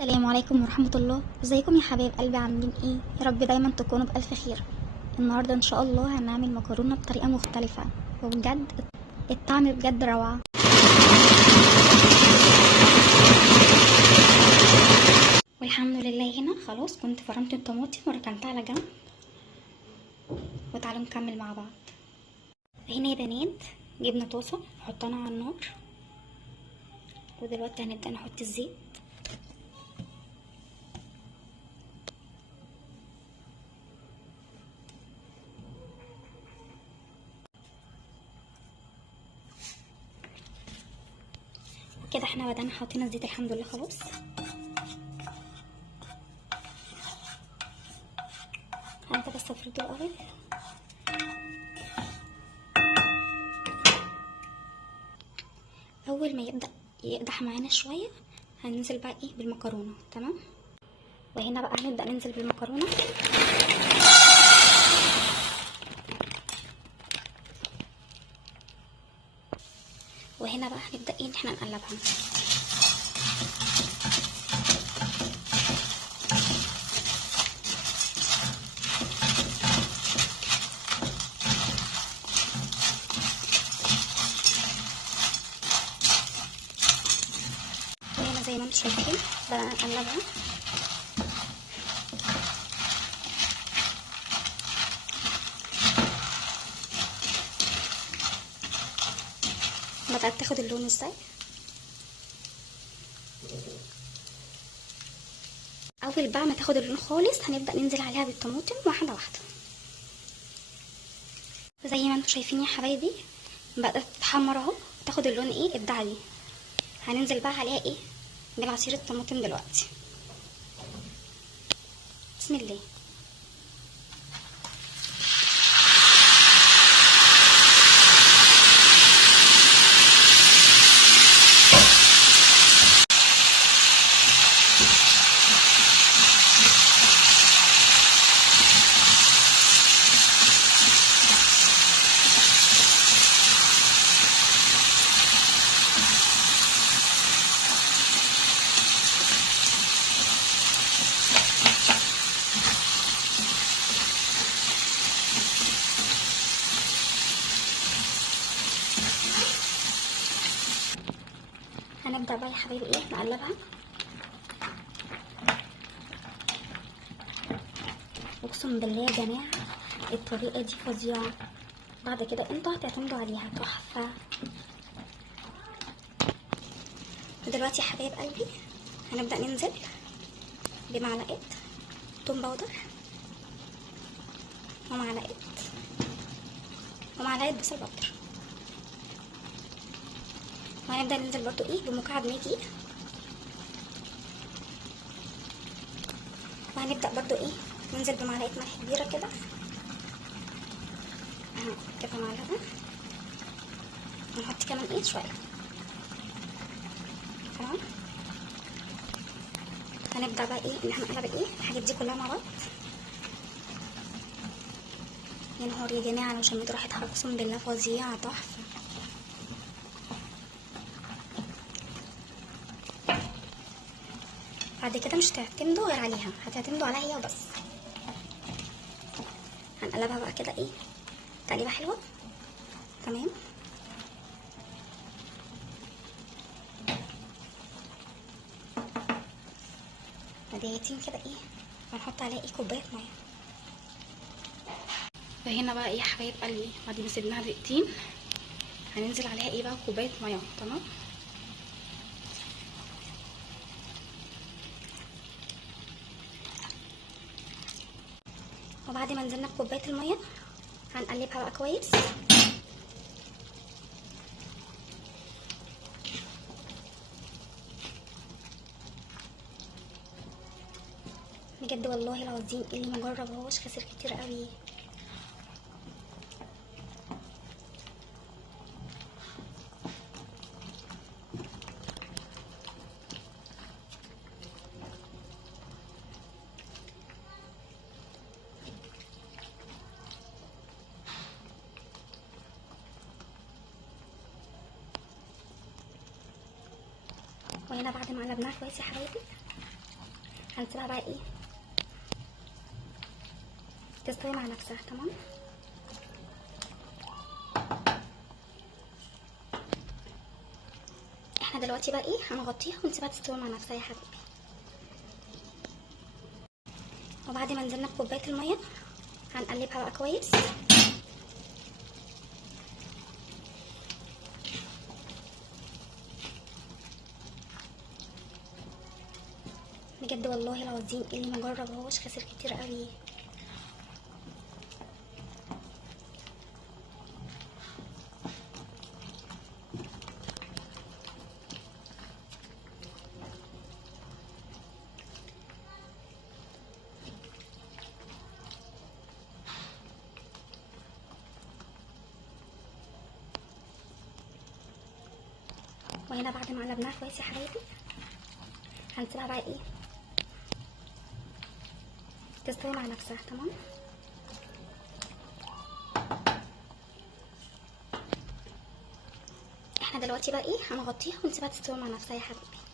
السلام عليكم ورحمة الله. ازيكم يا حبايب قلبي، عاملين ايه؟ يا رب دايما تكونوا بألف خير. النهاردة ان شاء الله هنعمل مكرونة بطريقة مختلفة، وبجد الطعم بجد روعة. والحمد لله هنا خلاص كنت فرمت الطماطم وركنتها على جنب، وتعالوا نكمل مع بعض. هنا يا بنات جبنا طاسة حطيناها على النار، ودلوقتي هنبدأ نحط الزيت. كده احنا بدأنا حاطين الزيت الحمد لله خلاص. هنبدأ بس افرده الاول. اول ما يبدأ يقدح معانا شوية هننزل بقى ايه بالمكرونة. تمام، وهنا بقى هنبدأ ننزل بالمكرونة. وهنا بقى هنبدأ ايه ان احنا نقلبها. وهنا زي ما انتم شايفين بدأنا نقلبها. بدأت تاخد اللون ازاي. اول بقى ما تاخد اللون خالص هنبدأ ننزل عليها بالطماطم واحدة واحدة. زي ما انتم شايفين يا حبايبي بدأت تتحمر اهو، تاخد اللون ايه الدهبي. هننزل بقى عليها ايه بالعصير الطماطم دلوقتي. بسم الله. هنبدأ بقى يا حبايبي ايه نقلبها. اقسم بالله يا جماعه الطريقه دي فظيعه، بعد كده انتوا هتعتمدوا عليها تحفه. ودلوقتي يا حبايب قلبي هنبدأ ننزل بمعلقه توم باودر، ومعلقه بصل باودر، وهنبدأ ننزل برضو ايه بمكعب ماجي، وهنبدأ برضو ايه ننزل بمعلقه ملح كبيره كده اهو كده معلقه، ونحط كمان ايه شويه. تمام، هنبدأ بقى ايه ان احنا نقلب ايه الحاجات دي كلها مع بعض. يا نهار يا جماعه لو شميتوا ريحتها اقسم بالله فظيعه تحفه. بعد كده مش هتعتمدوا غير عليها، هتعتمدوا عليها هي وبس. هنقلبها بقى كده ايه تقليبه حلوه. تمام، دقيقتين كده ايه هنحط عليها ايه كوبايه ميه. فهنا بقى ايه يا حبايب قلبي بعد ما سيبناها دقيقتين هننزل عليها ايه بقى كوبايه ميه. تمام، وبعد ما نزلنا بكوبايه الميه هنقلبها بقى كويس. بجد والله العظيم اللي ما جربهاش خسر كتير قوي. وهنا بعد ما قلبناها كويس يا حبايبي هنسيبها بقى ايه تستوي مع نفسها. تمام. احنا دلوقتي بقى ايه هنغطيها ونسيبها تستوي مع نفسها يا حبيبي. وبعد ما نزلنا بكوبايه الميه هنقلبها بقى كويس. بجد والله العظيم اللي مجربهاش خسر كتير قوي. وهنا بعد ما قلبناها كويس يا حبايبي هنسيبها بقى ايه تستوي مع نفسها. تمام. احنا دلوقتي بقى ايه هنغطيها ونسيبها تستوي مع نفسها يا حبيبي.